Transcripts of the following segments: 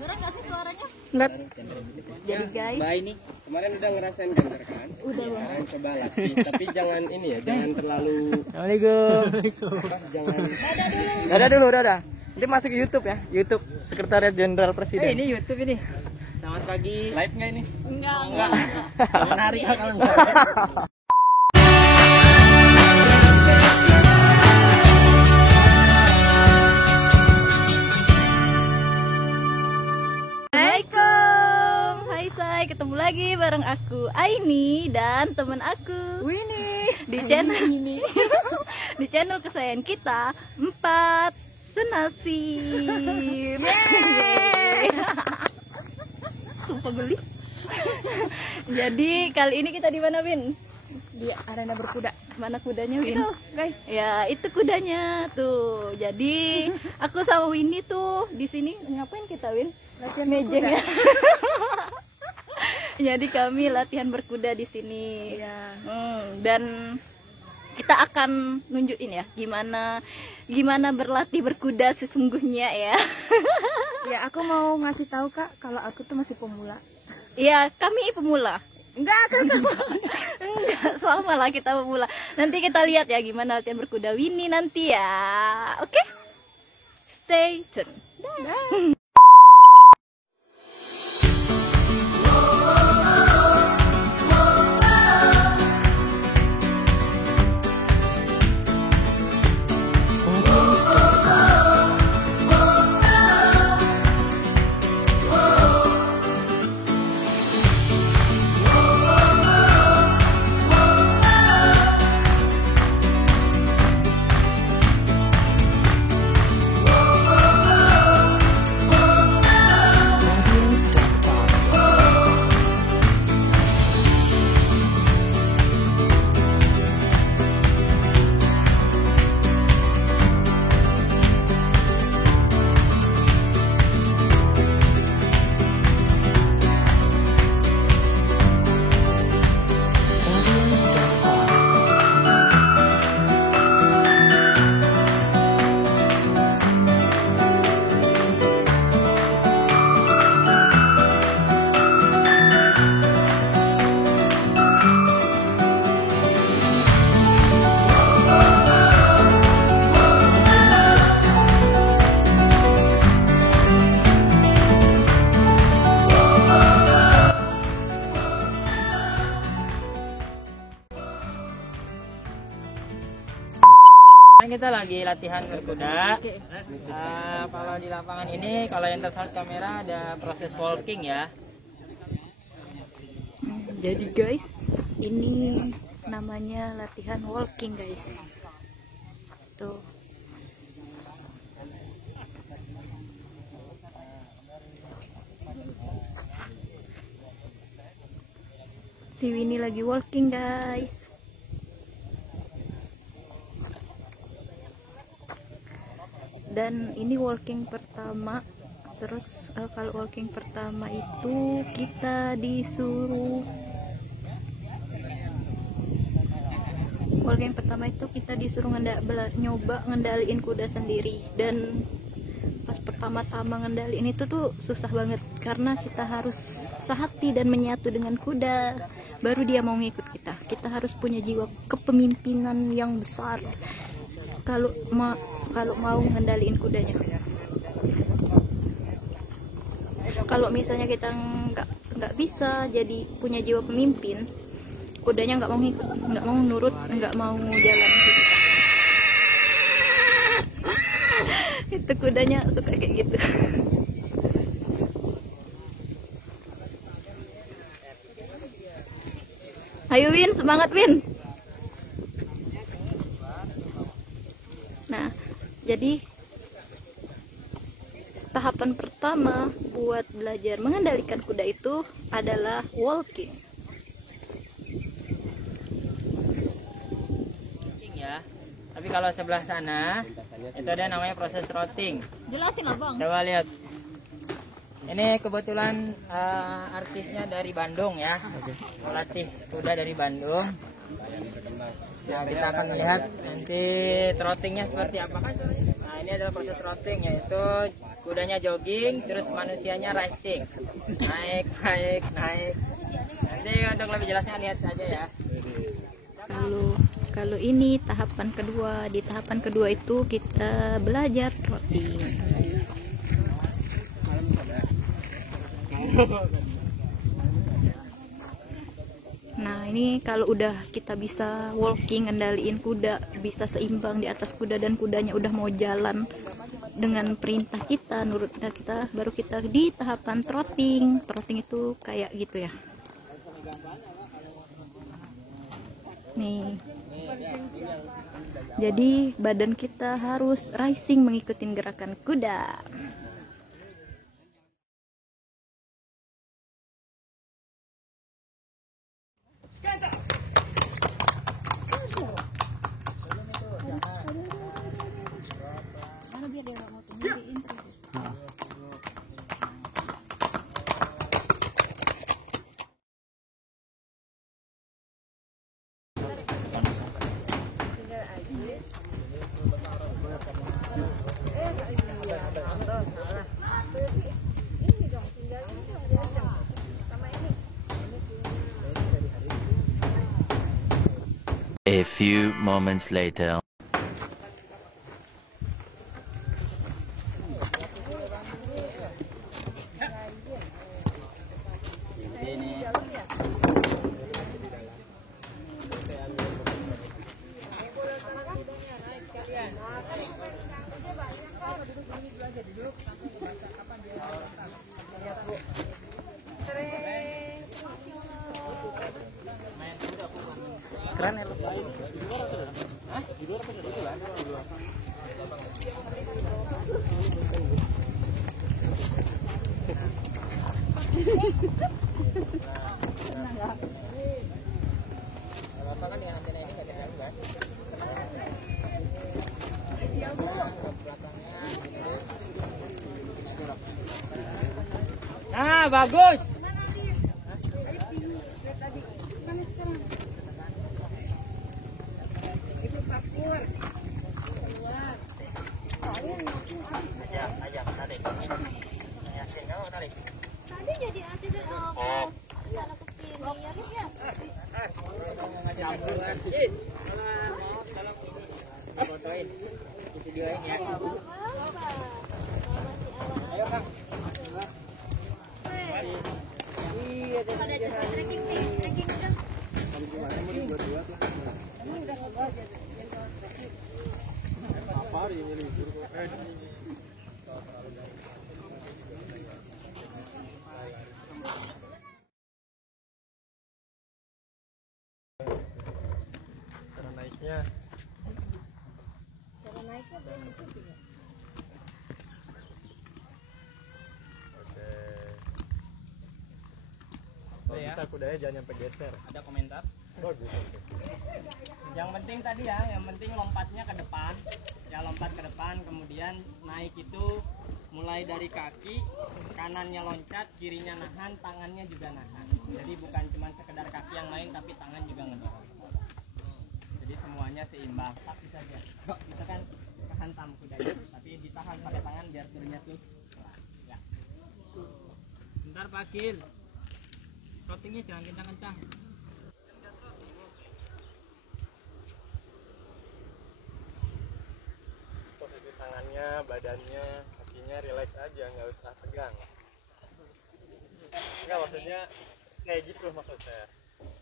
Kedengeran nggak sih suaranya? Enggak. Jadi guys, Mbak ini kemarin udah ngerasain gender kan? Udah, Bang. Sekarang coba latih, tapi jangan ini ya, jangan terlalu Assalamualaikum. jangan. Dadah. Nanti masuk ke YouTube ya. YouTube Sekretariat Jenderal Presiden. Ini YouTube ini. Selamat pagi. Live nggak ini? enggak. Jangan hari ya kalau nggak. Assalamualaikum. Hai Say, ketemu lagi bareng aku Aini dan temen aku Winnie di channel ini. Di channel kesayangan kita 4 Senasib. Sumpah geli. Jadi kali ini kita di mana, Win? Di arena berkuda. Mana kudanya, Win? Itu, guys. Ya, itu kudanya tuh. Jadi aku sama Winnie tuh di sini ngapain kita, Win? Latihan mejeng ya. Jadi kami latihan berkuda di sini. Ya. Dan kita akan nunjukin ya gimana berlatih berkuda sesungguhnya ya. Ya, aku mau ngasih tahu Kak kalau aku tuh masih pemula. Ya, kami pemula. Enggak, sama lah kita pemula. Nanti kita lihat ya gimana latihan berkuda Winnie nanti ya. Oke? Stay tune. Kita lagi latihan berkuda. Kalau di lapangan ini, kalau yang tersalt kamera ada proses walking ya. Jadi guys, ini namanya latihan walking guys. Tuh. Si Winnie lagi walking guys. Dan ini walking pertama. Terus kalau walking pertama itu kita disuruh nyoba ngendaliin kuda sendiri. Dan pas pertama-tama ngendaliin itu tuh susah banget karena kita harus sehati dan menyatu dengan kuda, baru dia mau ngikut kita. Kita harus punya jiwa kepemimpinan yang besar kalau mau ngendaliin kudanya. Kalau misalnya kita nggak bisa jadi punya jiwa pemimpin, kudanya nggak mau ngikut, nggak mau nurut, nggak mau jalan ke kita. Itu kudanya suka kayak gitu. Ayo Win, semangat Win. Nah, jadi tahapan pertama buat belajar mengendalikan kuda itu adalah walking. Ya. Tapi kalau sebelah sana itu ada namanya proses trotting. Jelasin lah Bang. Coba lihat. Ini kebetulan artisnya dari Bandung ya. Pelatih kuda dari Bandung. Nah, kita akan melihat nanti trottingnya seperti apa kan. Nah, ini adalah proses trotting, yaitu kudanya jogging, terus manusianya racing. Naik, naik, naik. Nanti untuk lebih jelasnya lihat saja ya. Kalau ini tahapan kedua. Di tahapan kedua itu kita belajar trotting. Nah, ini kalau udah kita bisa walking, ngendaliin kuda, bisa seimbang di atas kuda dan kudanya udah mau jalan dengan perintah kita, nurut kita, baru kita di tahapan trotting. Trotting itu kayak gitu ya. Nih. Jadi badan kita harus rising mengikuti gerakan kuda. A few moments later. Keren ya lu. Nah, bagus. Tadi jadi asisten sana ke sini ya Riz ya. Fotoin, videoin ya. Ayo Kang. Iya, Pada trekking nih, trekking udah. Cara naiknya. Cara naiknya belum itu. Oke. Kalau bisa kudanya jangan sampai geser. Ada komentar? Bagus. Oke. Yang penting tadi ya, yang penting lompatnya ke depan. Ya lompat ke depan, kemudian naik itu mulai dari kaki, kanannya loncat, kirinya nahan, tangannya juga nahan. Jadi bukan cuma sekedar kaki yang main, tapi tangan juga ngedorong. Jadi semuanya seimbang. Tak bisa aja. Misalkan kehantam kudanya, tapi ditahan pakai tangan biar turunnya tuh. Ya. Bentar Pak Gil. Trottingnya jangan kencang-kencang. Posisi tangannya, badannya, kakinya relax aja, nggak usah tegang. Enggak, maksudnya kayak gitu maksud saya.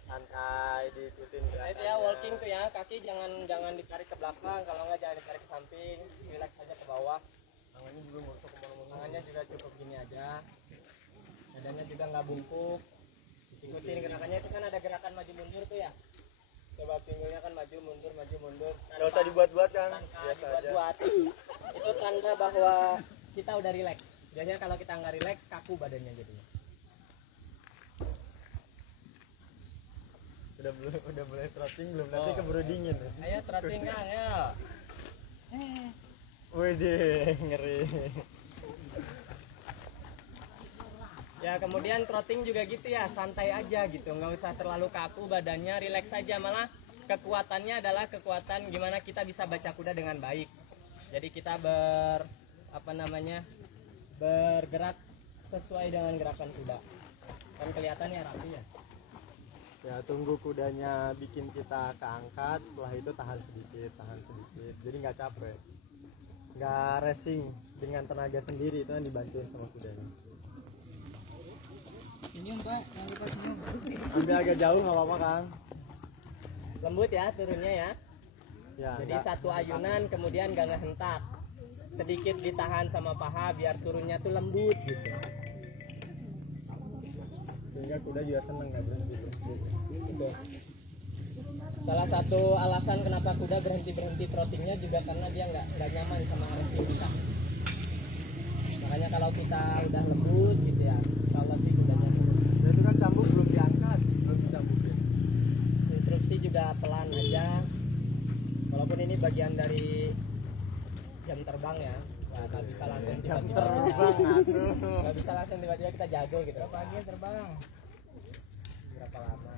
Santai, diikutin Nah itu ya walking tuh ya, kaki jangan ditarik ke belakang, kalau nggak jangan ditarik ke samping, relax aja ke bawah. Tangannya juga nggak usah kemana-mana. Tangannya juga cukup gini aja, badannya juga nggak bungkuk. Ikutin gerakannya, itu kan ada gerakan maju mundur tuh ya. Coba pinggulnya kan maju mundur maju mundur. Nggak usah dibuat-buat kan, Tanpa biasa aja. dibuat-buat. Itu tanda bahwa kita udah relax. Biasanya kalau kita nggak relax, kaku badannya jadinya. Udah mulai trotting belum? Nanti keburu dingin. Ayo trotting Kang, ayo. Widih, ngeri. Ya kemudian trotting juga gitu ya, santai aja gitu, nggak usah terlalu kaku badannya, relax aja. Malah kekuatannya adalah kekuatan gimana kita bisa baca kuda dengan baik. Jadi kita bergerak sesuai dengan gerakan kuda. Kan kelihatannya rapi ya. Ya tunggu kudanya bikin kita keangkat, setelah itu tahan sedikit, jadi nggak capek, nggak racing dengan tenaga sendiri, itu yang dibantuin sama kudanya. Senyum Pak, jangan lupa senyum. Ambil agak jauh nggak apa-apa Kang. Lembut ya turunnya ya. Ya, Jadi nggak- satu ayunan kemudian gak ngehentak, sedikit ditahan sama paha biar turunnya tuh lembut gitu. sehingga kuda juga seneng nggak berhenti. Gitu. Salah satu alasan kenapa kuda berhenti trottingnya juga karena dia nggak nyaman sama racing kita. Makanya kalau kita udah lembut gitu ya, insya Allah sih kudanya turun. Ya, itu kan cambuk belum diangkat, belum dicambukin. Instruksi juga pelan aja. Walaupun ini bagian dari jam terbang ya, nggak bisa langsung tiba-tiba. Nggak bisa langsung tiba-tiba kita jago gitu. Berapa pagi terbang? Berapa lama?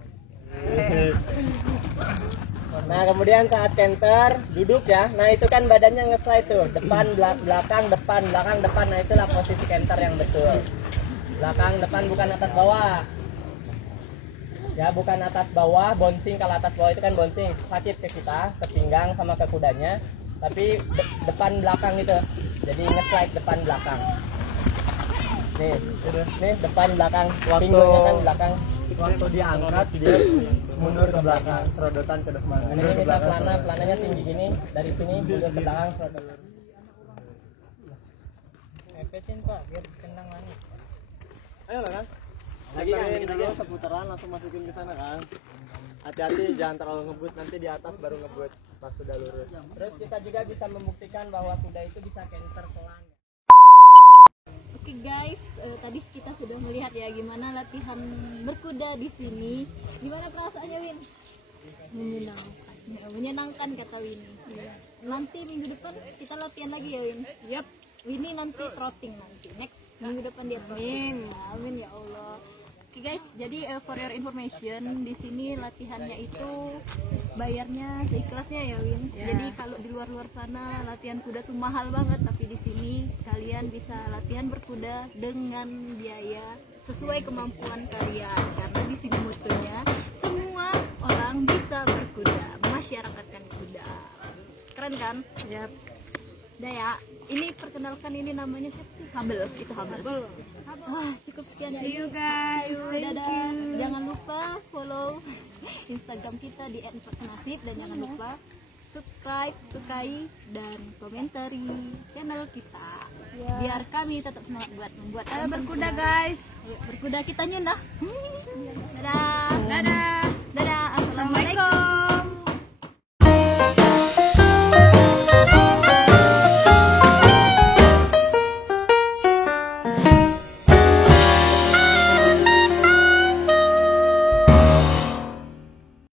Nah kemudian saat canter duduk ya, nah itu kan badannya nge-slide tuh, depan belakang depan belakang depan, nah itulah posisi canter yang betul. Belakang depan bukan atas bawah. Ya bukan atas bawah, bouncing. Kalau atas bawah itu kan bouncing, sakit ke kita, ke pinggang sama ke kudanya. Tapi depan belakang itu, jadi nge-slide depan belakang. Nih depan belakang, pinggulnya kan belakang. Waktu diangkat dia mundur ke belakang, serodotan ke depan. Ini misal pelananya tinggi gini, dari sini mundur ke belakang, serodotan. Epesin Pak, biar kendang manis. Ayo lah kan. Lagi kan, dikit lagi. Seputaran langsung masukin ke sana kan. Hati-hati jangan terlalu ngebut, nanti di atas baru ngebut pas sudah lurus. Terus kita juga bisa membuktikan bahwa kuda itu bisa canter pelan. Oke guys, tadi kita sudah melihat ya gimana latihan berkuda di sini. Gimana perasaannya Win? Menyenangkan. Ya, menyenangkan kata Win. Nanti minggu depan kita latihan lagi ya Win. Yap. Winnie nanti trotting nanti. Next minggu depan dia trotting. Amin ya Allah. Oke guys, jadi for your information di sini latihannya itu bayarnya seikhlasnya ya Win. Jadi kalau di luar-luar sana latihan kuda tuh mahal banget, tapi di sini kalian bisa latihan berkuda dengan biaya sesuai kemampuan kalian. Karena di sini motonya semua orang bisa berkuda, masyarakatkan kuda. Keren kan? Yap. Udah ya, ini perkenalkan, ini namanya siapa? Habel, itu Habel. Cukup sekian ya. See you guys. Dadah. Jangan lupa follow Instagram kita di @4senasib dan jangan lupa subscribe, sukai dan komentari channel kita. Biar kami tetap semangat buat membuat. Ayo berkuda guys. Ayo berkuda kita nyundah. Dadah.